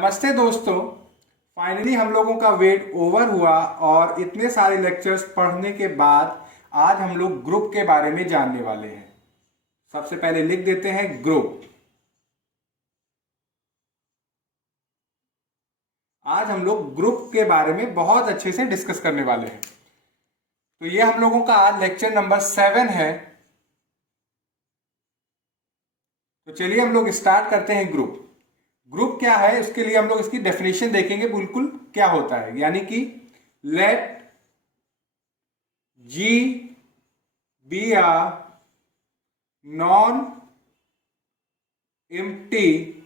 नमस्ते दोस्तों। फाइनली हम लोगों का वेट ओवर हुआ और इतने सारे लेक्चर्स पढ़ने के बाद आज हम लोग ग्रुप के बारे में जानने वाले हैं। सबसे पहले लिख देते हैं ग्रुप। आज हम लोग ग्रुप के बारे में बहुत अच्छे से डिस्कस करने वाले हैं। तो ये हम लोगों का आज लेक्चर नंबर 7 है। तो चलिए हम लोग स्टार्ट करते हैं ग्रुप। ग्रुप क्या है, उसके लिए हम लोग इसकी डेफिनेशन देखेंगे बिल्कुल क्या होता है। यानी कि लेट जी बी आ नॉन एम्प्टी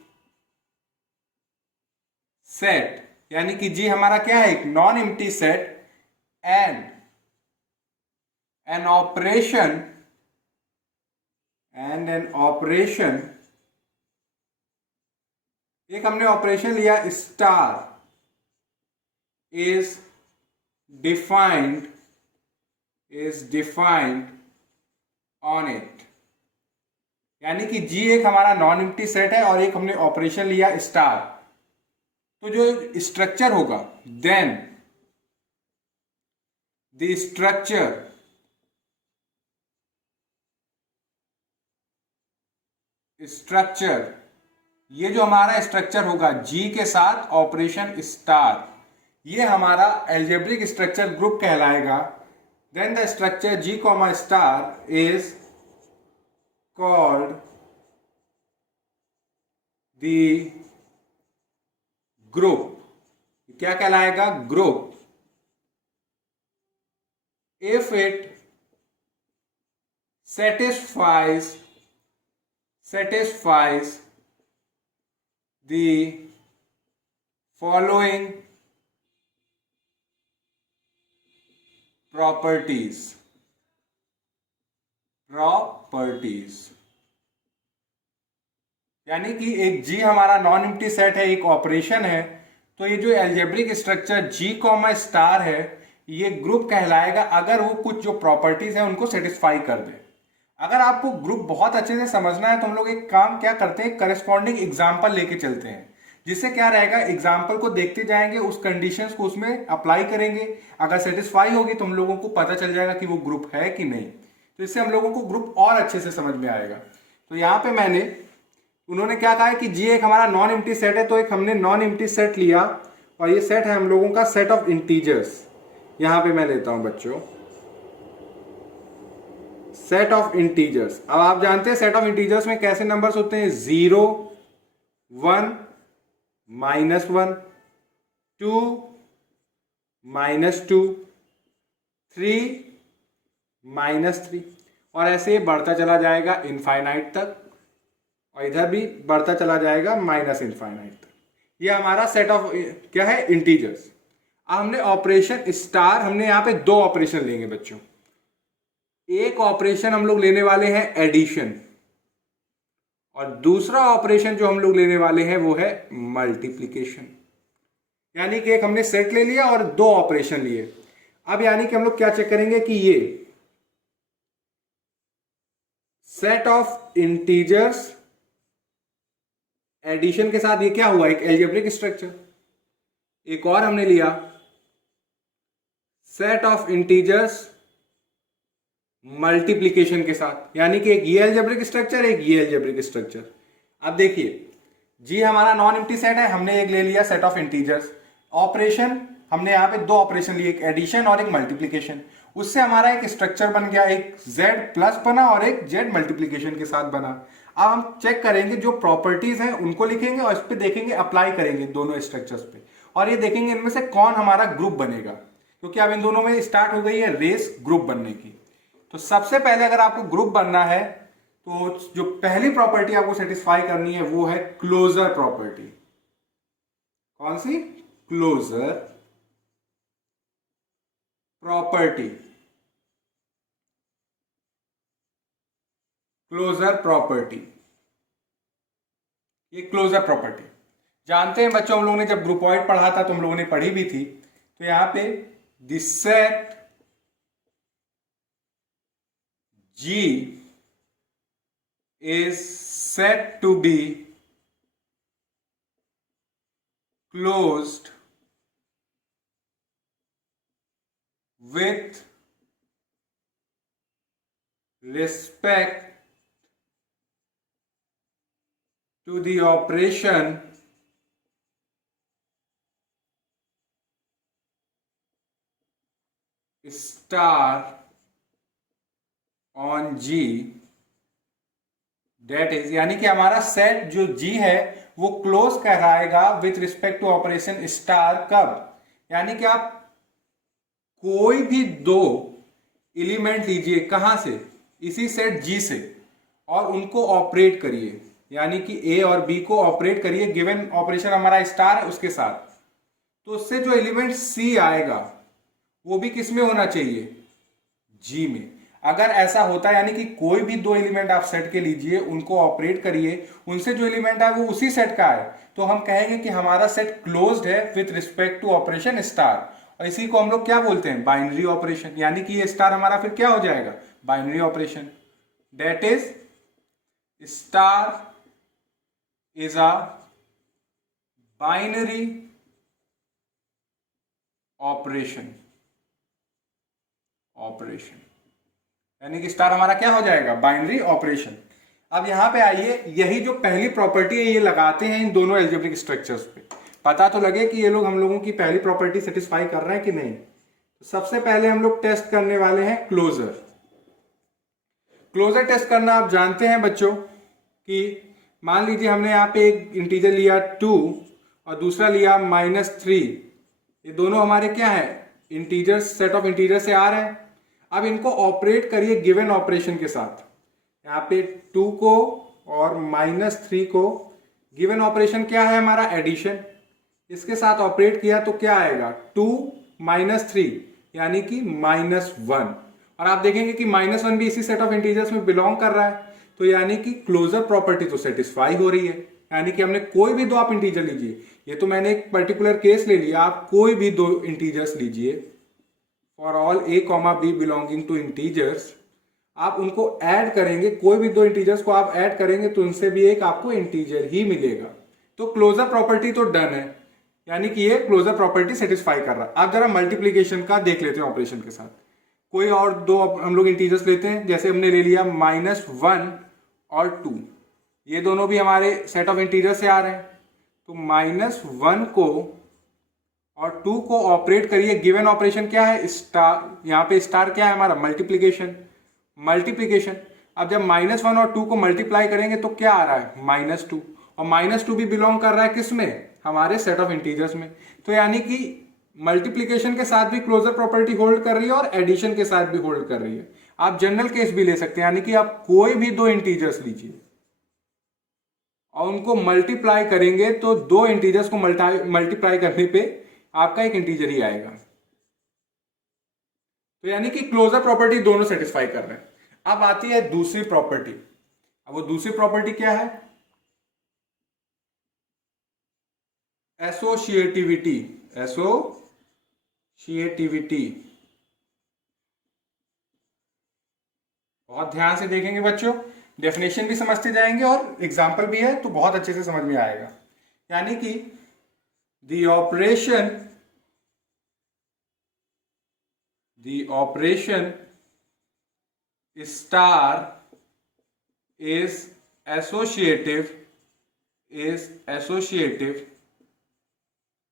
सेट, यानी कि जी हमारा क्या है, एक non empty set and an operation एक हमने ऑपरेशन लिया star is defined on it. यानी कि जी एक हमारा नॉन एम्प्टी सेट है और एक हमने ऑपरेशन लिया स्टार। तो जो स्ट्रक्चर होगा, देन द स्ट्रक्चर ये जो हमारा स्ट्रक्चर होगा जी के साथ ऑपरेशन स्टार, ये हमारा एल्जेब्रिक स्ट्रक्चर ग्रुप कहलाएगा। Then the structure G comma star is called the group. क्या कहलाएगा? Group. If it satisfies the following properties यानी कि एक जी हमारा नॉन एम्प्टी सेट है, एक ऑपरेशन है। तो ये जो algebraic structure G comma star है, ये ग्रुप कहलाएगा अगर वो कुछ जो प्रॉपर्टीज है उनको सेटिस्फाई कर दे। अगर आपको ग्रुप बहुत अच्छे से समझना है तो हम लोग एक काम क्या करते हैं, करस्पॉन्डिंग एग्जाम्पल लेके चलते हैं। जिससे क्या रहेगा, एग्जाम्पल को देखते जाएंगे, उस कंडीशंस को उसमें अप्लाई करेंगे। अगर सेटिस्फाई होगी तो हम लोगों को पता चल जाएगा कि वो ग्रुप है कि नहीं। तो इससे हम लोगों को ग्रुप और अच्छे से समझ में आएगा। तो यहाँ पे उन्होंने क्या कहा है कि जी एक हमारा नॉन एम्प्टी सेट है, तो एक हमने नॉन एम्प्टी सेट लिया और ये सेट है हम लोगों का सेट ऑफ इंटीजर्स। यहां पे मैं लेता हूं बच्चों सेट ऑफ इंटीजर्स। अब आप जानते हैं सेट ऑफ इंटीजर्स में कैसे नंबर्स होते हैं, 0 1 -1 2 -2 3 -3 और ऐसे ही बढ़ता चला जाएगा इनफाइनाइट तक, और इधर भी बढ़ता चला जाएगा माइनस इनफाइनाइट तक। ये हमारा सेट ऑफ क्या है, इंटीजर्स। अब हमने ऑपरेशन स्टार, हमने यहां पे दो ऑपरेशन लेंगे बच्चों। एक ऑपरेशन हम लोग लेने वाले हैं एडिशन, और दूसरा ऑपरेशन जो हम लोग लेने वाले हैं वो है मल्टीप्लिकेशन। यानी कि एक हमने सेट ले लिया और दो ऑपरेशन लिए। अब यानी कि हम लोग क्या चेक करेंगे कि ये सेट ऑफ इंटीजर्स एडिशन के साथ ये क्या हुआ, एक एल्जेब्रिक स्ट्रक्चर। एक और हमने लिया सेट ऑफ इंटीजर्स मल्टीप्लिकेशन के साथ, यानी कि एक ये अलजेब्रिक स्ट्रक्चर, एक ये अलजेब्रिक स्ट्रक्चर। अब देखिए, जी हमारा नॉन एम्प्टी सेट है, हमने एक ले लिया सेट ऑफ इंटीजर्स। ऑपरेशन हमने यहां पे दो ऑपरेशन लिए, एक एडिशन और एक मल्टीप्लिकेशन। उससे हमारा एक स्ट्रक्चर बन गया, एक z प्लस बना और एक z मल्टीप्लिकेशन के साथ बना। अब हम चेक करेंगे, जो प्रॉपर्टीज हैं उनको लिखेंगे और इस पे देखेंगे, अप्लाई करेंगे दोनों स्ट्रक्चर्स पे, और ये देखेंगे इनमें से कौन हमारा ग्रुप बनेगा। क्योंकि अब इन दोनों में स्टार्ट हो गई है रेस ग्रुप बनने की। तो सबसे पहले अगर आपको ग्रुप बनना है तो जो पहली प्रॉपर्टी आपको सेटिस्फाई करनी है वो है क्लोजर प्रॉपर्टी। कौन सी? Closure property. क्लोजर प्रॉपर्टी, ये क्लोजर प्रॉपर्टी जानते हैं बच्चों, हम लोगों ने जब ग्रुपॉइड पढ़ा था तो हम लोगों ने पढ़ी भी थी। तो यहां पे this set G is said to be closed with respect to the operation star on G, that is, यानी कि हमारा सेट जो G है वो क्लोज कराएगा with respect to operation star कब, यानी कि आप कोई भी दो एलिमेंट लीजिए, कहां से, इसी सेट G से, और उनको ऑपरेट करिए, यानी कि A और B को ऑपरेट करिए, गिवन ऑपरेशन हमारा स्टार है उसके साथ, तो उससे जो एलिमेंट C आएगा वो भी किस में होना चाहिए, G में। अगर ऐसा होता है, यानी कि कोई भी दो एलिमेंट आप सेट के लीजिए, उनको ऑपरेट करिए, उनसे जो एलिमेंट है वो उसी सेट का है, तो हम कहेंगे कि हमारा सेट क्लोज्ड है with respect to operation star, और इसी को हम लोग क्या बोलते हैं, बाइनरी ऑपरेशन, यानी कि ये स्टार हमारा फिर क्या हो जाएगा, binary operation, that is star is a binary operation, यानी कि स्टार हमारा क्या हो जाएगा, बाइनरी ऑपरेशन। अब यहां पे आइए, यही जो पहली प्रॉपर्टी है ये लगाते हैं इन दोनों एल्जेब्रिक स्ट्रक्चर्स पे, पता तो लगे कि ये लोग हम लोगों की पहली प्रॉपर्टी सेटिस्फाई कर रहे हैं कि नहीं। तो सबसे पहले हम लोग टेस्ट करने वाले हैं क्लोजर। क्लोजर टेस्ट करना आप जानते हैं बच्चों कि मान लीजिए हमने यहाँ पे एक इंटीजर लिया 2 और दूसरा लिया -3, ये दोनों हमारे क्या है, इंटीजर्स, सेट ऑफ इंटीजर से आ रहे हैं। अब इनको ऑपरेट करिए गिवन ऑपरेशन के साथ, यहाँ पे 2 को और -3 को, गिवन ऑपरेशन क्या है हमारा, एडिशन, इसके साथ ऑपरेट किया तो क्या आएगा, 2 - 3 यानी कि -1, और आप देखेंगे कि -1 भी इसी सेट ऑफ इंटीजर्स में बिलोंग कर रहा है, तो यानी कि क्लोजर प्रॉपर्टी तो सेटिस्फाई हो रही है, यानी कि हमने कोई भी दो आप इंटीजर लीजिए, ये तो मैंने एक पर्टिकुलर केस ले लिया, आप कोई भी दो इंटीजर्स लीजिए, for all a, b belonging to integers, आप उनको ऐड करेंगे, कोई भी दो इंटीजर्स को आप ऐड करेंगे तो उनसे भी एक आपको इंटीजर ही मिलेगा, तो क्लोजर प्रॉपर्टी तो डन है, यानी कि ये क्लोजर प्रॉपर्टी सेटिस्फाई कर रहा है। अब जरा मल्टीप्लीकेशन का देख लेते हैं ऑपरेशन के साथ, कोई और दो हम लोग इंटीजर्स लेते हैं, जैसे हमने ले लिया -1 और 2, ये दोनों भी हमारे सेट ऑफ इंटीजर से आ रहे हैं, तो -1 को और 2 को ऑपरेट करिए, गिवन ऑपरेशन क्या है, स्टार, यहाँ पे स्टार क्या है हमारा, मल्टीप्लीकेशन। अब जब -1 और 2 को मल्टीप्लाई करेंगे तो क्या आ रहा है, -2, और -2 भी बिलोंग कर रहा है किस में, हमारे सेट ऑफ इंटीजर्स में, तो यानी कि मल्टीप्लीकेशन के साथ भी क्लोजर प्रॉपर्टी होल्ड कर रही है और एडिशन के साथ भी होल्ड कर रही है। आप जनरल केस भी ले सकते हैं, यानी कि आप कोई भी दो इंटीजर्स लीजिए और उनको मल्टीप्लाई करेंगे तो दो इंटीजर्स को मल्टीप्लाई करने पे आपका एक इंटीजर ही आएगा, तो यानी कि क्लोजर प्रॉपर्टी दोनों सेटिस्फाई कर रहे हैं। अब आती है दूसरी प्रॉपर्टी, अब वो दूसरी प्रॉपर्टी क्या है, एसोसिएटिविटी। बहुत ध्यान से देखेंगे बच्चों, डेफिनेशन भी समझते जाएंगे और एग्जाम्पल भी है तो बहुत अच्छे से समझ में आएगा। यानी कि the operation star is associative,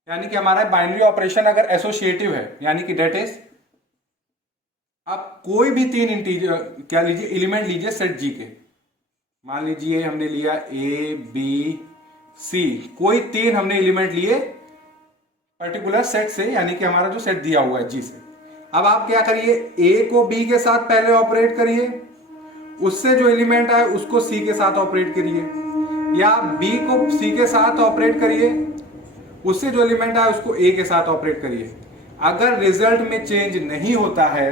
यानी कि हमारा बाइनरी ऑपरेशन अगर एसोसिएटिव है, यानी कि डेट इज, आप कोई भी तीन इंटीजर क्या लीजिए, एलिमेंट लीजिए सेट जी के, मान लीजिए हमने लिया A, B, C, कोई तीन हमने एलिमेंट लिए पर्टिकुलर सेट से, यानी कि हमारा जो सेट दिया हुआ है जी से। अब आप क्या करिए, A को B के साथ पहले ऑपरेट करिए, उससे जो एलिमेंट आए उसको C के साथ ऑपरेट करिए, या B को C के साथ ऑपरेट करिए, उससे जो एलिमेंट आए उसको A के साथ ऑपरेट करिए। अगर रिजल्ट में चेंज नहीं होता है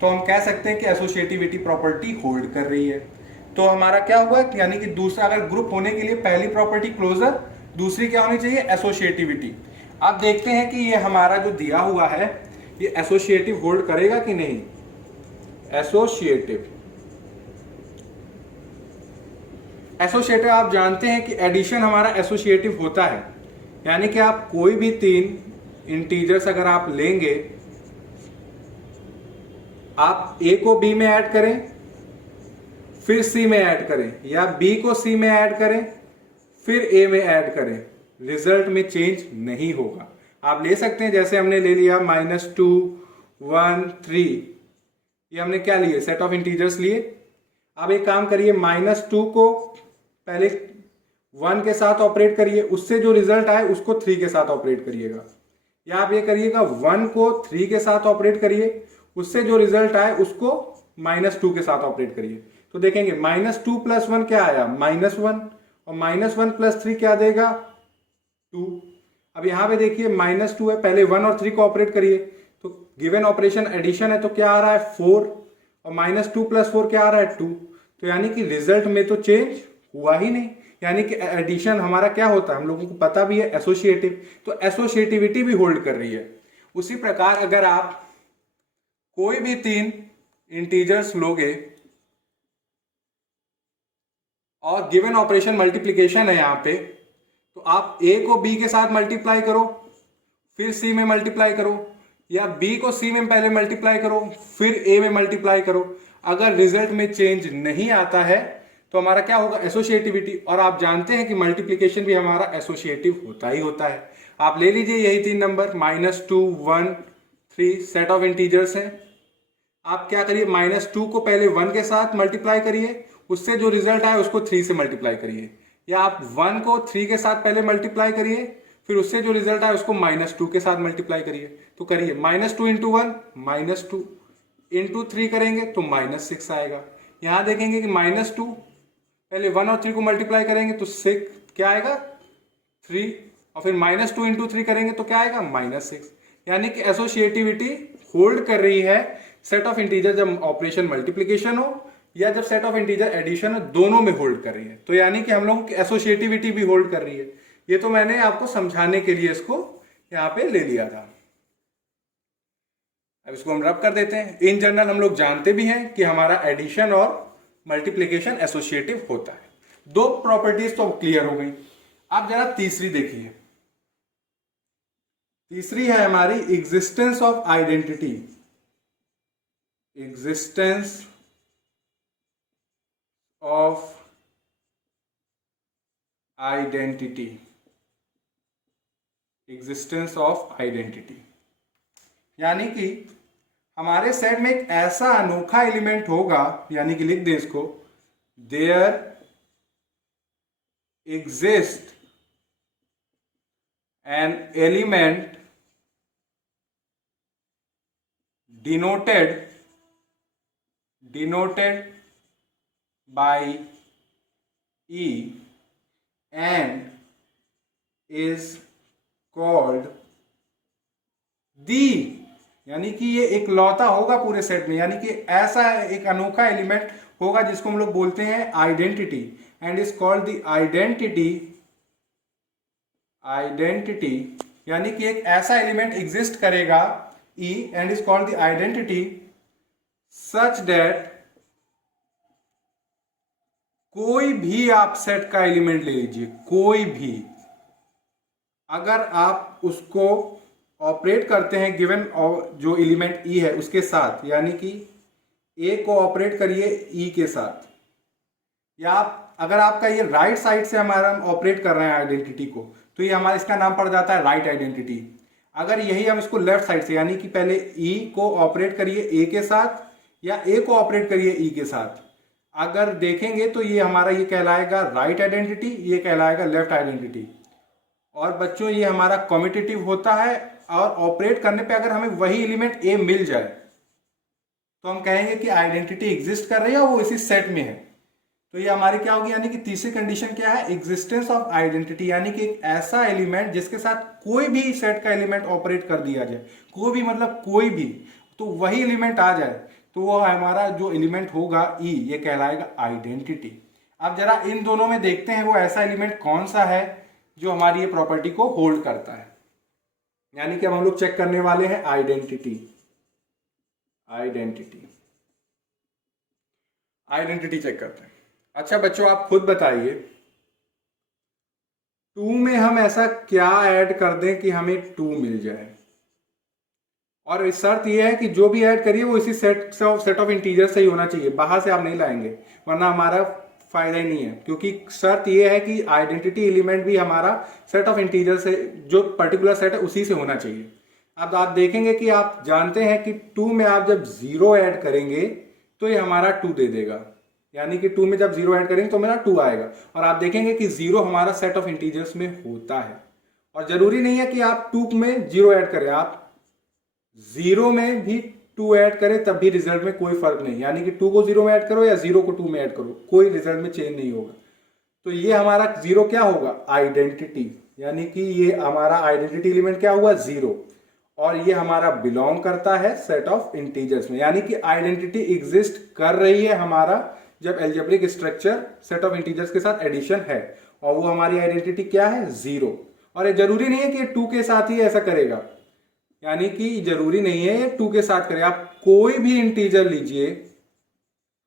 तो हम कह सकते हैं कि एसोसिएटिविटी प्रॉपर्टी होल्ड कर रही है। तो हमारा क्या हुआ, यानी कि दूसरा, अगर ग्रुप होने के लिए पहली प्रॉपर्टी क्लोजर, दूसरी क्या होनी चाहिए, एसोसिएटिविटी। अब देखते हैं कि ये हमारा जो दिया हुआ है ये एसोसिएटिव होल्ड करेगा कि नहीं। एसोसिएटिव आप जानते हैं कि एडिशन हमारा एसोसिएटिव होता है, यानी कि आप कोई भी 3 इंटीजर्स अगर आप लेंगे, आप ए को बी में ऐड करें, फिर सी में ऐड करें, या बी को सी में ऐड करें, फिर ए में ऐड करें, रिजल्ट में चेंज नहीं होगा। आप ले सकते हैं, जैसे हमने ले लिया -2 1 3, ये हमने क्या लिए, सेट ऑफ इंटीजर्स लिए। अब एक काम करिए, -2 को पहले 1 के साथ ऑपरेट करिए, उससे जो रिजल्ट आए उसको 3 के साथ ऑपरेट करिएगा। या आप ये करिएगा, 1 को 3 के साथ ऑपरेट करिए, उससे जो रिजल्ट आए उसको -2 के साथ ऑपरेट करिए। तो देखेंगे -2 + 1 क्या आया, -1, और -1 + 3 क्या देगा, 2। अब यहां पे देखिए -2 है, पहले 1 और 3 को ऑपरेट करिए, तो गिवन ऑपरेशन एडिशन है तो क्या आ रहा है 4, और -2 + 4 क्या आ रहा है 2। तो यानी कि रिजल्ट में तो चेंज हुआ ही नहीं, यानी कि एडिशन हमारा क्या होता है, हम लोगों को पता भी है, एसोसिएटिव, तो एसोसिएटिविटी भी होल्ड कर रही है। उसी प्रकार अगर आप कोई भी 3 इंटीजर्स लोगे और गिवन ऑपरेशन मल्टीप्लिकेशन है यहां पे, तो आप ए को बी के साथ मल्टीप्लाई करो, फिर सी में मल्टीप्लाई करो, या बी को सी में पहले मल्टीप्लाई करो, फिर ए में मल्टीप्लाई करो। अगर रिजल्ट में चेंज नहीं आता है तो हमारा क्या होगा, एसोसिएटिविटी। और आप जानते हैं कि मल्टीप्लिकेशन भी हमारा एसोसिएटिव होता ही होता है। आप ले लीजिए यही 3 नंबर, -2 1 3 सेट ऑफ इंटीजर्स हैं। आप क्या करिए, -2 को पहले 1 के साथ मल्टीप्लाई करिए, उससे जो रिजल्ट आए उसको 3 से मल्टीप्लाई करिए, या आप 1 को 3 के साथ पहले मल्टीप्लाई करिए, फिर उससे जो रिजल्ट आए उसको -2 के साथ मल्टीप्लाई करिए। तो करिए, -2 × 1 -2 × 3 करेंगे तो -6 आएगा। यहां देखेंगे कि -2 पहले 1 और 3 को मल्टीप्लाई करेंगे तो 6 क्या आएगा 3, और फिर -2 × 3 करेंगे तो क्या आएगा -6। यानी कि एसोसिएटिविटी होल्ड कर रही है सेट ऑफ इंटीजर जब ऑपरेशन मल्टीप्लिकेशन हो या जब सेट ऑफ इंटीजर एडिशन हो, दोनों में होल्ड कर रही है। तो यानी कि हम लोगों की एसोसिएटिविटी भी होल्ड कर रही है। ये तो मैंने आपको समझाने के लिए इसको यहां पे ले लिया था। अब इसको हम रब कर देते हैं। इन जनरल हम लोग जानते भी हैं कि हमारा एडिशन और मल्टीप्लिकेशन एसोसिएटिव होता है। 2 प्रॉपर्टीज तो क्लियर हो गई। अब जरा तीसरी देखिए। तीसरी है हमारी existence of identity. Existence of identity. Existence of identity यानी कि हमारे सेट में एक ऐसा अनोखा एलिमेंट होगा, यानी कि लिख दें इसको, there exist an element denoted by E and is called the, यानी कि ये एक लौता होगा पूरे सेट में, यानी कि ऐसा एक अनोखा एलिमेंट होगा जिसको हम लोग बोलते हैं identity, and is called the identity. यानी कि एक ऐसा एलिमेंट एग्जिस्ट करेगा E and is called the identity such that, कोई भी आप सेट का एलिमेंट ले लीजिए, कोई भी, अगर आप उसको ऑपरेट करते हैं गिवन जो एलिमेंट ई है उसके साथ, यानी कि ए को ऑपरेट करिए ई के साथ, या आप अगर आपका ये राइट साइड से हमारा हम ऑपरेट कर रहे हैं आइडेंटिटी को, तो ये हमारा इसका नाम पड़ जाता है राइट आइडेंटिटी। अगर यही हम इसको लेफ्ट साइड से, यानी कि पहले ई को ऑपरेट करिए ए के साथ या ए को ऑपरेट करिए ई के साथ, अगर देखेंगे तो ये हमारा ये कहलाएगा राइट आइडेंटिटी, ये कहलाएगा लेफ्ट आइडेंटिटी। और बच्चों ये हमारा कम्यूटेटिव होता है, और ऑपरेट करने पे अगर हमें वही एलिमेंट ए मिल जाए तो हम कहेंगे कि आइडेंटिटी एग्जिस्ट कर रही है और वो इसी सेट में है। तो ये हमारी क्या होगी, यानी कि तीसरी कंडीशन क्या है, एग्जिस्टेंस ऑफ आइडेंटिटी, यानी कि एक ऐसा एलिमेंट जिसके साथ कोई भी सेट का एलिमेंट ऑपरेट कर दिया जाए, कोई भी मतलब कोई भी, तो वही एलिमेंट आ जाए, तो वो हमारा जो एलिमेंट होगा ई, ये कहलाएगा आइडेंटिटी। अब जरा इन दोनों में देखते हैं वो ऐसा एलिमेंट कौन सा है जो हमारी ये प्रॉपर्टी को होल्ड करता है। यानी कि अब हम लोग चेक करने वाले हैं आइडेंटिटी। आइडेंटिटी चेक करते हैं। अच्छा बच्चों आप खुद बताइए, 2 में हम ऐसा क्या ऐड कर दें कि हमें 2 मिल जाए, और इस शर्त यह है कि जो भी ऐड करिए वो इसी सेट ऑफ इंटीजर से ही होना चाहिए, बाहर से आप नहीं लाएंगे वरना हमारा फायदा ही नहीं है, क्योंकि शर्त यह है कि आइडेंटिटी एलिमेंट भी हमारा सेट ऑफ इंटीजर से, जो पर्टिकुलर सेट है उसी से होना चाहिए। अब आप देखेंगे कि आप जानते हैं कि 2 में आप जब 0 ऐड करेंगे तो ये हमारा 2 दे देगा, यानी कि 2 में जब 0 ऐड करेंगे तो मेरा 2 आएगा, और आप देखेंगे कि 0 हमारा सेट ऑफ इंटीजर्स में होता है। और जरूरी नहीं है कि आप 2 में 0 ऐड करें, आप 0 में भी 2 ऐड करें तब भी रिजल्ट में कोई फर्क नहीं, यानी कि 2 को 0 में ऐड करो या 0 को 2 में ऐड करो, कोई रिजल्ट में चेंज नहीं होगा। तो ये हमारा 0 क्या होगा, आइडेंटिटी, यानी कि ये हमारा आइडेंटिटी एलिमेंट क्या हुआ, 0, और ये हमारा बिलोंग करता है सेट ऑफ इंटीजर्स में, यानी कि आइडेंटिटी एग्जिस्ट कर रही है हमारा जब algebraic structure set of integers के साथ एडिशन है, और वो हमारी आइडेंटिटी क्या है, 0। और ये जरूरी नहीं है कि 2 के साथ ही ऐसा करेगा, यानी कि जरूरी नहीं है 2 के साथ करें, आप कोई भी इंटीजर लीजिए,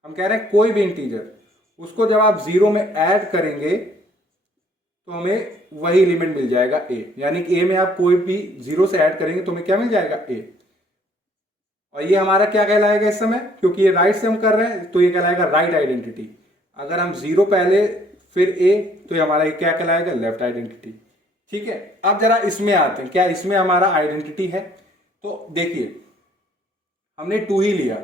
हम कह रहे हैं कोई भी इंटीजर, उसको जब आप 0 में ऐड करेंगे तो हमें वही एलिमेंट मिल जाएगा a, यानी कि a में आप कोई भी 0 से ऐड करेंगे तो हमें क्या मिल जाएगा, a। और ये हमारा क्या कहलाएगा इस समय, क्योंकि ये राइट से हम कर रहे हैं तो ये कहलाएगा राइट आइडेंटिटी। अगर हम 0 पहले फिर a, तो ये हमारा क्या कहलाएगा, लेफ्ट आइडेंटिटी। ठीक है, अब जरा इसमें आते हैं, क्या इसमें हमारा आइडेंटिटी है, तो देखिए हमने 2 ही लिया,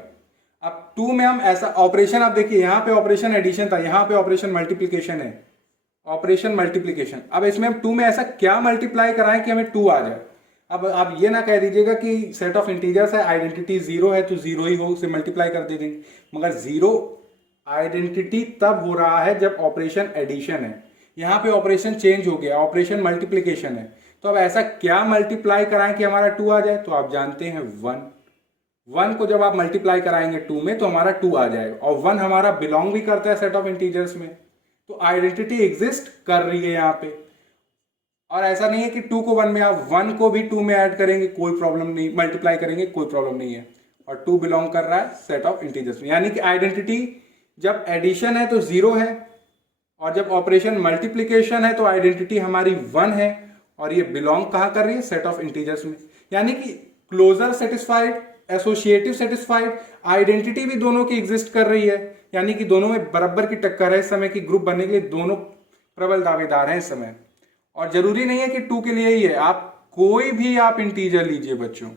अब 2 में हम ऐसा ऑपरेशन, आप देखिए यहां पे ऑपरेशन एडिशन था, यहां पे ऑपरेशन मल्टीप्लिकेशन है, ऑपरेशन मल्टीप्लिकेशन। अब इसमें हम 2 में ऐसा क्या मल्टीप्लाई कराएं कि हमें 2 आ जाए। अब आप ये ना कह दीजिएगा कि सेट ऑफ इंटीजर्स है, आइडेंटिटी 0 है तो 0 ही हो, उसे मल्टीप्लाई कर दे देंगे, मगर 0 आइडेंटिटी तब हो रहा है जब ऑपरेशन एडिशन है, यहाँ पे ऑपरेशन चेंज हो गया, ऑपरेशन मल्टीप्लिकेशन है। तो अब ऐसा क्या मल्टीप्लाई कराएं कि हमारा 2 आ जाए, तो आप जानते हैं 1 को जब आप मल्टीप्लाई कराएंगे 2 में तो हमारा 2 आ जाएगा, और 1 हमारा बिलोंग भी करता है सेट ऑफ इंटीजर्स में, तो आइडेंटिटी एग्जिस्ट कर रही है यहाँ पे। और ऐसा नहीं है कि 2 को 1 में, आप 1 को भी 2 में ऐड करेंगे कोई प्रॉब्लम नहीं, मल्टीप्लाई करेंगे कोई प्रॉब्लम नहीं है, और 2 बिलोंग कर रहा है सेट ऑफ इंटीजर्स में, यानी कि आइडेंटिटी जब एडिशन है तो 0 है, और जब ऑपरेशन मल्टीप्लिकेशन है तो आइडेंटिटी हमारी 1 है, और ये बिलोंग कहाँ कर रही है, सेट ऑफ इंटीजर्स में। यानी कि closure satisfied, associative satisfied, identity भी दोनों की एग्जिस्ट कर रही है, यानी कि दोनों में बराबर की टक्कर है इस समय की ग्रुप बनने के लिए, दोनों प्रबल दावेदार हैं इस समय। और जरूरी नहीं है कि 2 के लिए ही है, आप कोई भी आप इंटीजर लीजिए बच्चों,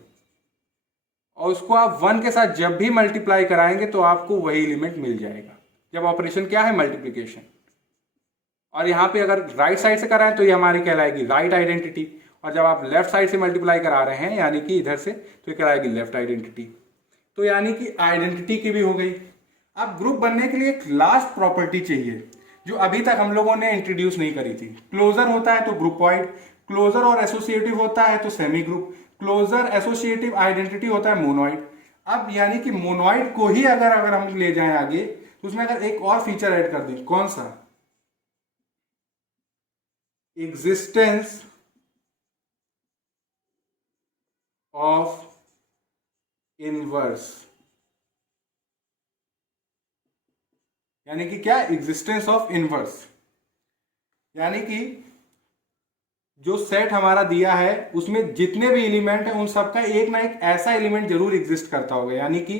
और उसको आप 1 के साथ जब भी मल्टीप्लाई कराएंगे तो आपको वही एलिमेंट मिल जाएगा, जब ऑपरेशन क्या है, मल्टीप्लिकेशन। और यहाँ पे अगर राइट साइड से कराएं तो ये हमारी कहलाएगी राइट आइडेंटिटी, और जब आप लेफ्ट साइड से मल्टीप्लाई करा रहे हैं यानी कि इधर से, तो ये कहलाएगी लेफ्ट आइडेंटिटी। तो यानी कि आइडेंटिटी की भी हो गई। अब ग्रुप बनने के लिए एक लास्ट प्रॉपर्टी चाहिए जो अभी तक हम लोगों ने इंट्रोड्यूस नहीं करी थी। क्लोजर होता है तो ग्रुपॉइड, क्लोजर और एसोसिएटिव होता है तो semigroup, closure associative identity होता है मोनोइड। अब यानी कि मोनोइड को ही अगर हम ले जाएं आगे तो उसमें अगर एक और फीचर ऐड कर दें, कौन सा, एग्जिस्टेंस ऑफ इनवर्स, यानी कि क्या, एग्जिस्टेंस ऑफ इनवर्स, यानी कि जो सेट हमारा दिया है उसमें जितने भी एलिमेंट हैं उन सबका एक ना एक ऐसा एलिमेंट जरूर एग्जिस्ट करता होगा, यानी कि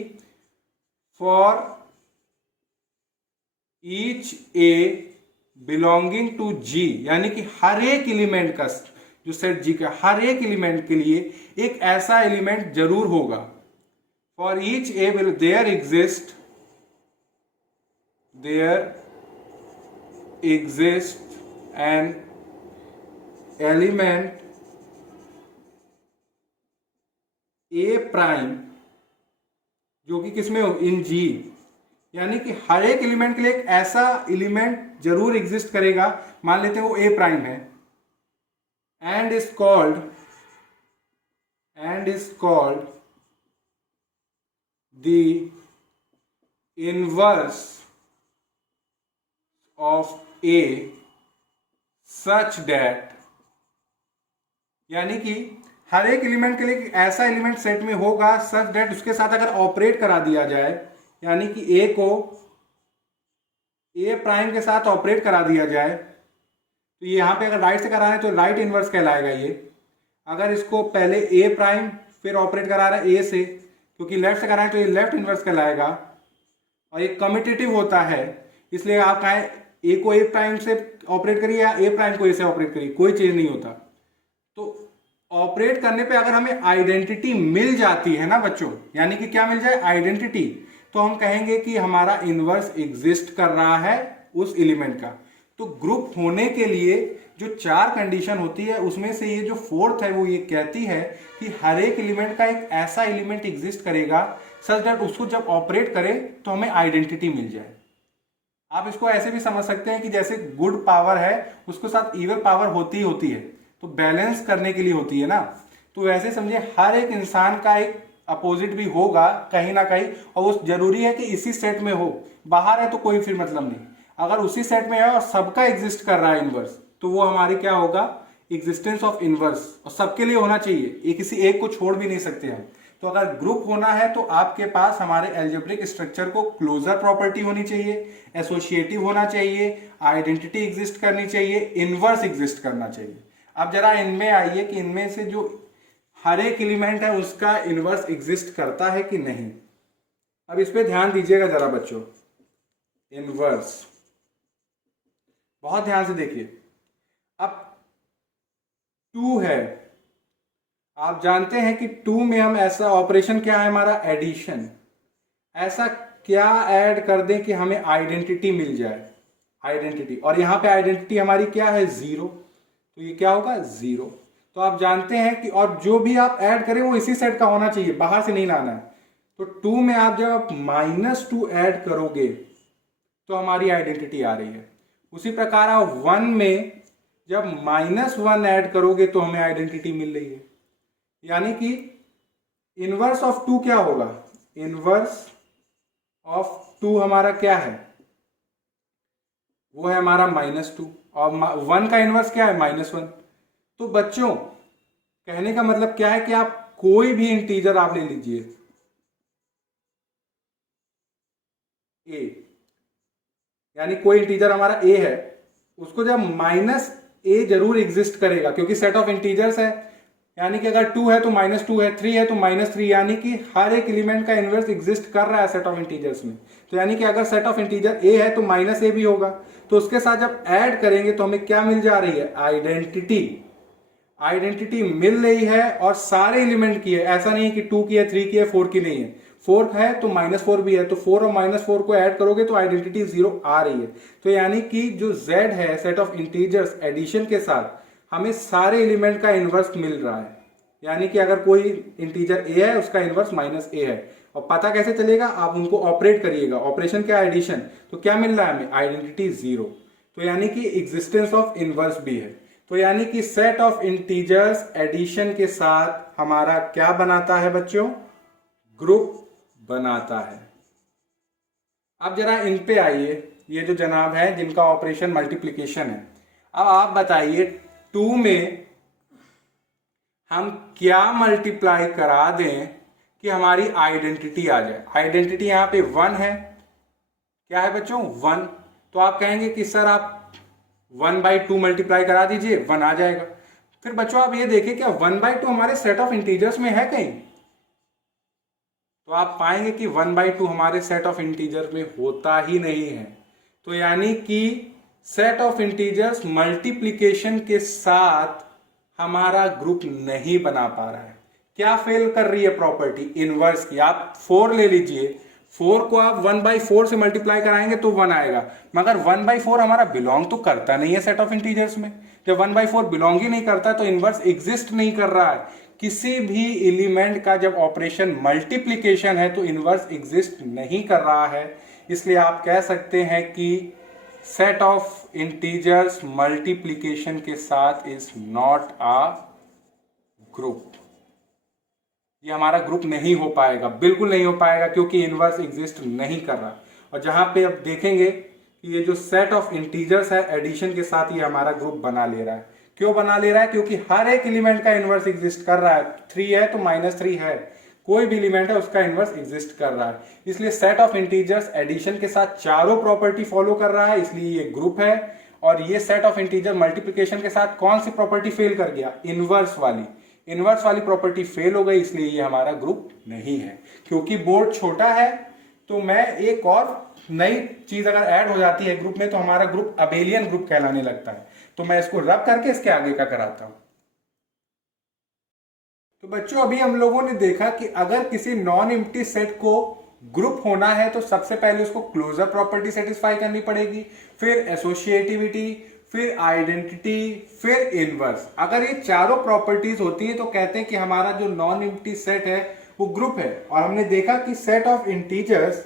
for each a belonging to G, यानी कि हर एक एलिमेंट का, जो सेट जी का हर एक एलिमेंट के लिए एक ऐसा एलिमेंट जरूर होगा। For each a there exist an element a prime, जो कि किसमें हो, इन जी, यानी कि हर एक एलिमेंट के लिए एक ऐसा एलिमेंट जरूर एग्जिस्ट करेगा, मान लेते हैं वो ए प्राइम है, and is called the inverse of A such that, यानी कि हर एक एलिमेंट के लिए ऐसा एलिमेंट सेट में होगा सच दैट उसके साथ अगर ऑपरेट करा दिया जाए, यानी कि ए को ए प्राइम के साथ ऑपरेट करा दिया जाए तो यहाँ पे अगर राइट से करा रहे हैं तो राइट इनवर्स कहलाएगा ये। अगर इसको पहले ए प्राइम फिर ऑपरेट करा रहा है ए से, क्योंकि लेफ्ट से करा है तो ये लेफ्ट इनवर्स कहलाएगा। और ये कम्यूटेटिव होता है, इसलिए आप कहें ए को ए प्राइम से ऑपरेट करिए या ए प्राइम को ए से ऑपरेट करिए, कोई चेंज नहीं होता। तो ऑपरेट करने पे अगर हमें आइडेंटिटी मिल जाती है ना बच्चों, यानी कि क्या मिल जाए, आइडेंटिटी, तो हम कहेंगे कि हमारा इनवर्स एग्जिस्ट कर रहा है उस एलिमेंट का। तो ग्रुप होने के लिए जो 4 कंडीशन होती है उसमें से ये जो 4th है वो ये कहती है कि हर एक एलिमेंट का एक ऐसा एलिमेंट एग्जिस्ट करेगा सच दैट उसको जब ऑपरेट करे तो हमें आइडेंटिटी मिल जाए। आप इसको ऐसे भी समझ सकते हैं कि जैसे गुड पावर है उसके साथ इविल पावर होती है, तो बैलेंस करने के लिए होती है ना। तो वैसे समझिए हर एक इंसान का एक अपोजिट भी होगा कहीं ना कहीं, और वो जरूरी है कि इसी सेट में हो, बाहर है तो कोई फिर मतलब नहीं। अगर उसी सेट में है और सबका एग्जिस्ट कर रहा है इनवर्स, तो वो हमारी क्या होगा, एग्जिस्टेंस ऑफ इनवर्स, और सबके लिए होना चाहिए, ये किसी एक को छोड़ भी नहीं सकते हम। तो अगर ग्रुप होना है तो आपके पास हमारे एल्जेब्रिक स्ट्रक्चर को क्लोजर प्रॉपर्टी होनी चाहिए, एसोसिएटिव होना चाहिए, आइडेंटिटी एग्जिस्ट करनी चाहिए, इनवर्स एग्जिस्ट करना चाहिए। अब जरा इनमें आइए कि इनमें से जो हर एक एलिमेंट है उसका इनवर्स एग्जिस्ट करता है कि नहीं। अब इस पे ध्यान दीजिएगा जरा बच्चों, इनवर्स बहुत ध्यान से देखिए। अब 2 है, आप जानते हैं कि 2 में हम ऐसा ऑपरेशन क्या है हमारा, एडिशन, ऐसा क्या ऐड कर दें कि हमें आइडेंटिटी मिल जाए, आइडेंटिटी, और यहां पे आइडेंटिटी हमारी क्या है, 0, तो ये क्या होगा, 0। तो आप जानते हैं कि और जो भी आप ऐड करें वो इसी सेट का होना चाहिए, बाहर से नहीं लाना है। तो 2 में आप जब -2 ऐड करोगे तो हमारी आइडेंटिटी आ रही है। उसी प्रकार आप 1 में जब -1 ऐड करोगे तो हमें आइडेंटिटी मिल रही है। यानी कि इनवर्स ऑफ 2 क्या होगा, इनवर्स ऑफ 2 हमारा क्या है, वो है हमारा -2, और 1 का इनवर्स क्या है, -1। तो बच्चों कहने का मतलब क्या है कि आप कोई भी इंटीजर आप ले लीजिए, a, यानी कोई इंटीजर हमारा a है, उसको जब -a जरूर एग्जिस्ट करेगा क्योंकि सेट ऑफ इंटीजर्स है। यानी कि अगर 2 है तो -2 है, 3 है तो -3, यानी कि हर एक एलिमेंट का इनवर्स एग्जिस्ट कर रहा है सेट ऑफ इंटीजर्स में। तो यानी कि अगर सेट ऑफ इंटीजर a है तो -a भी होगा। तो उसके साथ जब ऐड करेंगे तो हमें क्या मिल जा रही है, आइडेंटिटी। आइडेंटिटी मिल रही है और सारे एलिमेंट की है, ऐसा नहीं है कि 2 की है, 3 की है, 4 की नहीं है। 4 है तो -4 भी है, तो 4 और -4 को ऐड करोगे तो आइडेंटिटी 0 आ रही है। तो यानी कि जो z है सेट ऑफ इंटीजर्स एडिशन के साथ हमें सारे एलिमेंट का इनवर्स मिल रहा है। यानी कि अगर कोई इंटीजर a है उसका इनवर्स -a है। और पता कैसे चलेगा, आप उनको ऑपरेट करिएगा, ऑपरेशन क्या, एडिशन, तो क्या मिल रहा है हमें, आइडेंटिटी 0। तो यानी कि एग्जिस्टेंस ऑफ इनवर्स भी है। तो यानी कि सेट ऑफ इंटीजर्स एडिशन के साथ हमारा क्या बनाता है बच्चों, ग्रुप बनाता है। अब जरा इन पे आइए, ये जो जनाब है जिनका ऑपरेशन मल्टीप्लिकेशन है। अब आप बताइए 2 में हम क्या मल्टीप्लाई करा दें कि हमारी आइडेंटिटी आ जाए। आइडेंटिटी यहां पे 1 है, क्या है बच्चों, 1। तो आप कहेंगे कि सर आप 1/2 मल्टीप्लाई करा दीजिए, 1 आ जाएगा। फिर बच्चों आप ये देखिए क्या 1/2 हमारे सेट ऑफ इंटीजर्स में है कहीं, तो आप पाएंगे कि 1/2 हमारे सेट ऑफ इंटीजर्स में होता ही नहीं है। तो यानी कि सेट ऑफ इंटीजर्स मल्टीप्लिकेशन के साथ हमारा ग्रुप नहीं बना पा रहा है। क्या फेल कर रही है प्रॉपर्टी, इनवर्स की। आप 4 ले लीजिए, 4 को आप 1/4 से मल्टीप्लाई कराएंगे तो 1 आएगा, मगर 1/4 हमारा बिलोंग तो करता नहीं है सेट ऑफ इंटीजर्स में। जब 1/4 बिलोंग ही नहीं करता तो इनवर्स एग्जिस्ट नहीं कर रहा है। किसी भी एलिमेंट का जब ऑपरेशन मल्टीप्लिकेशन है तो इनवर्स एग्जिस्ट नहीं कर रहा है। इसलिए आप कह सकते हैं कि सेट ऑफ इंटीजर्स मल्टीप्लिकेशन के साथ इज नॉट अ ग्रुप। ये हमारा ग्रुप नहीं हो पाएगा, बिल्कुल नहीं हो पाएगा, क्योंकि इनवर्स एग्जिस्ट नहीं कर रहा। और जहां पे अब देखेंगे कि ये जो सेट ऑफ इंटीजर्स है एडिशन के साथ ये हमारा ग्रुप बना ले रहा है। क्यों बना ले रहा है, क्योंकि हर एक एलिमेंट का इनवर्स एग्जिस्ट कर रहा है। 3 है तो -3 है, कोई भी एलिमेंट है उसका इनवर्स एग्जिस्ट कर रहा है। इसलिए सेट ऑफ इंटीजर्स एडिशन के साथ चारों प्रॉपर्टी फॉलो कर रहा है, इसलिए ये ग्रुप है। और ये सेट ऑफ इंटीजर मल्टीप्लिकेशन के साथ कौन सी प्रॉपर्टी फेल कर गया, इनवर्स वाली। इनवर्स वाली प्रॉपर्टी फेल हो गई, इसलिए ये हमारा ग्रुप नहीं है। क्योंकि बोर्ड छोटा है तो मैं एक और नई चीज अगर ऐड हो जाती है ग्रुप में तो हमारा ग्रुप अबेलियन ग्रुप कहलाने लगता है। तो मैं इसको रब करके इसके आगे का कराता हूं। तो बच्चों अभी हम लोगों ने देखा कि अगर किसी नॉन एम्प्टी सेट को ग्रुप होना है तो सबसे पहले उसको क्लोजर प्रॉपर्टी सेटिस्फाई करनी पड़ेगी, फिर एसोसिएटिविटी, फिर आइडेंटिटी, फिर इनवर्स। अगर ये चारों प्रॉपर्टीज होती है तो कहते हैं कि हमारा जो नॉन एम्प्टी सेट है वो ग्रुप है। और हमने देखा कि सेट ऑफ इंटीजर्स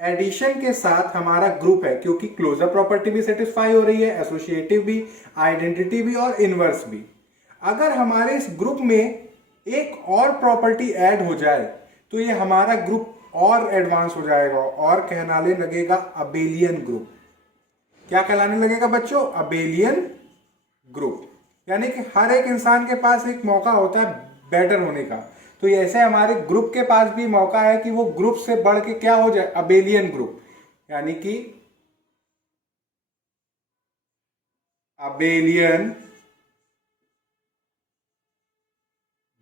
एडिशन के साथ हमारा ग्रुप है, क्योंकि क्लोजर प्रॉपर्टी भी सेटिस्फाई हो रही है, एसोसिएटिव भी, आइडेंटिटी भी और इनवर्स भी। अगर हमारे इस ग्रुप में एक और प्रॉपर्टी ऐड हो जाए तो ये हमारा ग्रुप और एडवांस हो जाएगा और कहलाने लगेगा अबेलियन ग्रुप। क्या कहलाने लगेगा बच्चों, अबेलियन ग्रुप। यानी कि हर एक इंसान के पास एक मौका होता है बेटर होने का, तो ऐसे हमारे ग्रुप के पास भी मौका है कि वो ग्रुप से बढ़ के क्या हो जाए, अबेलियन ग्रुप। यानी कि अबेलियन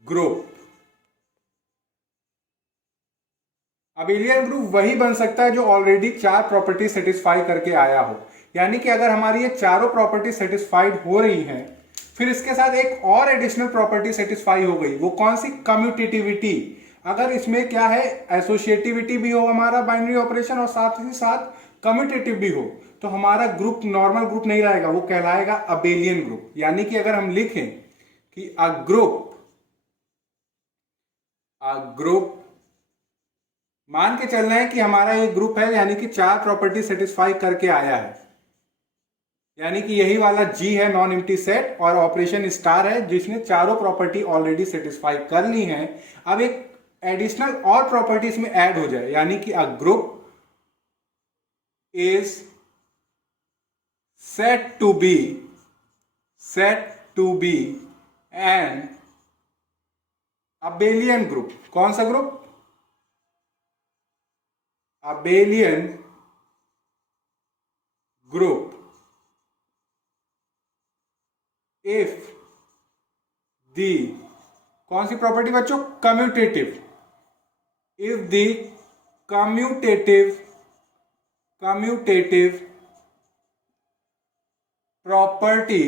ग्रुप। अबेलियन ग्रुप वही बन सकता है जो ऑलरेडी चार प्रॉपर्टी सेटिस्फाई करके आया हो। यानी कि अगर हमारी ये चारों प्रॉपर्टी सेटिस्फाइड हो रही हैं, फिर इसके साथ एक और एडिशनल प्रॉपर्टी सेटिस्फाई हो गई, वो कौन सी, कम्यूटेटिविटी। अगर इसमें क्या है, एसोसिएटिविटी भी हो हमारा बाइनरी ऑपरेशन और साथ ही साथ कम्यूटेटिव भी हो, तो हमारा ग्रुप नॉर्मल ग्रुप नहीं रहेगा, वो कहलाएगा अबेलियन ग्रुप। यानी कि अगर हम लिखें कि अ ग्रुप मान के चलना है कि हमारा ये ग्रुप है, यानी कि चार प्रॉपर्टी सेटिस्फाई करके आया है, यानी कि यही वाला जी है नॉन एम्प्टी सेट, और ऑपरेशन स्टार है जिसने चारों प्रॉपर्टी ऑलरेडी सेटिस्फाई कर ली हैं। अब एक एडिशनल और प्रॉपर्टी इसमें ऐड हो जाए, यानी कि a group is set to be an abelian group. कौन सा group, abelian group if the, कौन सी प्रॉपर्टी बच्चों, commutative. If the commutative property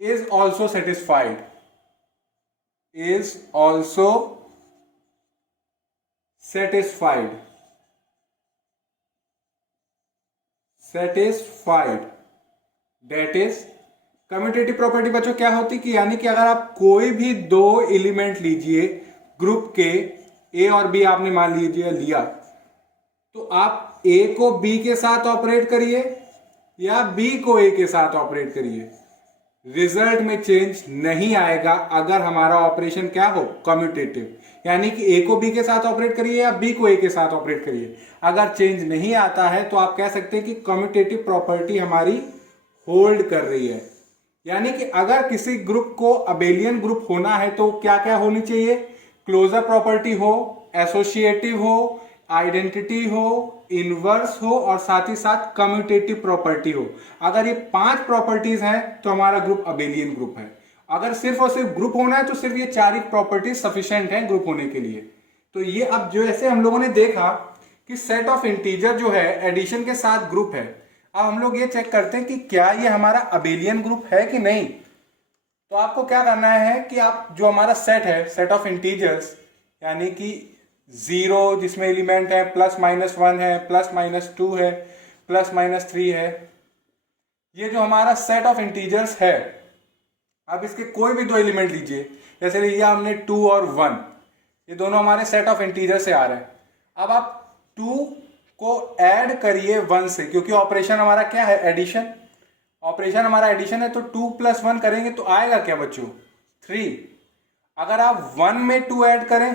is also satisfied that is commutative property बच्चों क्या होती कि, यानी कि अगर आप कोई भी दो एलिमेंट लीजिए ग्रुप के, ए और बी आपने मान लीजिए लिया, तो आप ए को बी के साथ ऑपरेट करिए या बी को ए के साथ ऑपरेट करिए, रिजल्ट में चेंज नहीं आएगा अगर हमारा ऑपरेशन क्या हो, कम्यूटेटिव। यानी कि ए को बी के साथ ऑपरेट करिए या बी को ए के साथ ऑपरेट करिए, अगर चेंज नहीं आता है तो आप कह सकते हैं कि कम्यूटेटिव प्रॉपर्टी हमारी होल्ड कर रही है। यानी कि अगर किसी ग्रुप को अबेलियन ग्रुप होना है तो क्या क्या होनी चाहिए, क्लोजर प्रॉपर्टी हो, एसोसिएटिव हो, आइडेंटिटी हो, इनवर्स हो और साथ ही साथ कम्यूटेटिव प्रॉपर्टी हो। अगर ये पांच प्रॉपर्टीज हैं तो हमारा ग्रुप अबेलियन ग्रुप है। अगर सिर्फ और सिर्फ ग्रुप होना है तो सिर्फ ये चार ही प्रॉपर्टीज सफिशिएंट हैं ग्रुप होने के लिए। तो ये अब जो ऐसे हम लोगों ने देखा कि सेट ऑफ इंटीजर जो है एडिशन के साथ ग्रुप है। अब हम लोग ये चेक करते हैं कि क्या ये हमारा अबेलियन ग्रुप है कि नहीं। तो आपको क्या करना है कि आप जो हमारा सेट है, सेट ऑफ इंटीजर्स, यानी कि 0 जिसमें एलिमेंट है, +-1 है, +-2 है, +-3 है, ये जो हमारा सेट ऑफ इंटीजर्स है, अब इसके कोई भी दो एलिमेंट लीजिए, जैसे लिया हमने 2 और 1, ये दोनों हमारे सेट ऑफ इंटीजर से आ रहे हैं। अब आप 2 को ऐड करिए 1 से, क्योंकि ऑपरेशन हमारा क्या है, एडिशन। ऑपरेशन हमारा एडिशन है, तो 2 + 1 करेंगे तो आएगा क्या बच्चों, 3। अगर आप 1 में 2 ऐड करें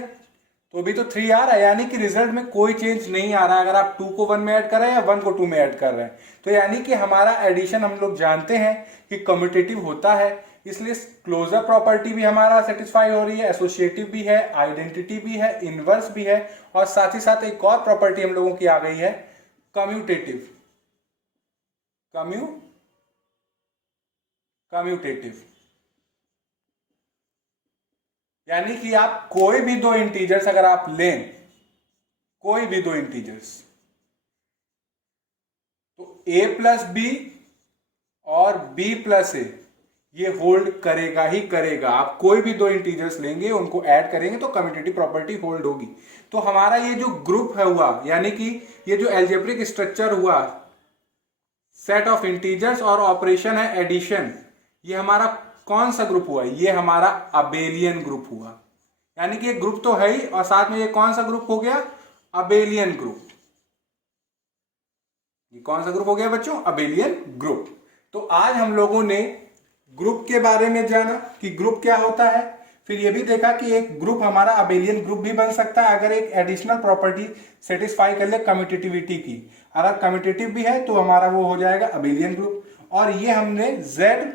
तो भी तो 3 आ रहा है, यानी कि रिजल्ट में कोई चेंज नहीं आ रहा है अगर आप 2 को 1 में ऐड कर रहे हैं या 1 को 2 में ऐड कर रहे हैं। तो यानी कि हमारा एडिशन हम लोग जानते हैं कि कम्यूटेटिव होता है, इसलिए क्लोजर प्रॉपर्टी भी हमारा सेटिस्फाई हो रही है, एसोसिएटिव भी है, आइडेंटिटी भी है, इनवर्स भी है, और साथ ही साथ एक और प्रॉपर्टी हम लोगों की आ गई है, कम्यूटेटिव। कम्यूटेटिव यानी कि आप कोई भी दो इंटीजर्स अगर आप लें, कोई भी दो इंटीजर्स, तो a प्लस बी और b प्लस ए ये होल्ड करेगा ही करेगा। आप कोई भी दो इंटीजर्स लेंगे, उनको ऐड करेंगे तो कम्यूटेटिव प्रॉपर्टी होल्ड होगी। तो हमारा ये जो ग्रुप है हुआ, यानी कि ये जो एल्जेब्रिक स्ट्रक्चर हुआ, सेट ऑफ इंटीजर्स और ऑपरेशन है एडिशन, ये हमारा कौन सा ग्रुप हुआ? ये हमारा अबेलियन ग्रुप हुआ। यानी कि ये ग्रुप तो है ही, और साथ में ये कौन सा ग्रुप हो गया? Abelian group. ये कौन सा ग्रुप हो गया बच्चों? Abelian group. तो आज हम लोगों ने ग्रुप के बारे में जाना कि ग्रुप क्या होता है, फिर ये भी देखा कि एक ग्रुप हमारा अबेलियन ग्रुप भी बन सकता है अगर एक एडिशनल प्रॉपर्टी सेटिस्फाई कर ले कम्यूटेटिविटी की। अगर कम्यूटेटिव भी है तो हमारा वो हो जाएगा अबेलियन ग्रुप। और ये हमने Z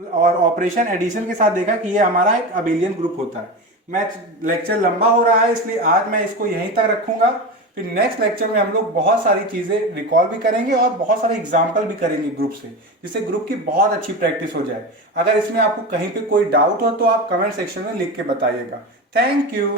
और ऑपरेशन एडिशन के साथ देखा कि ये हमारा एक अबेलियन ग्रुप होता है। मैं लेक्चर लंबा हो रहा है इसलिए आज मैं इसको यहीं तक रखूंगा। फिर नेक्स्ट लेक्चर में हम लोग बहुत सारी चीजें रिकॉल भी करेंगे और बहुत सारे एग्जाम्पल भी करेंगे ग्रुप से, जिससे ग्रुप की बहुत अच्छी प्रैक्टिस हो जाए। अगर इसमें आपको कहीं पे कोई डाउट हो तो आप कमेंट सेक्शन में लिख के बताइएगा। Thank you.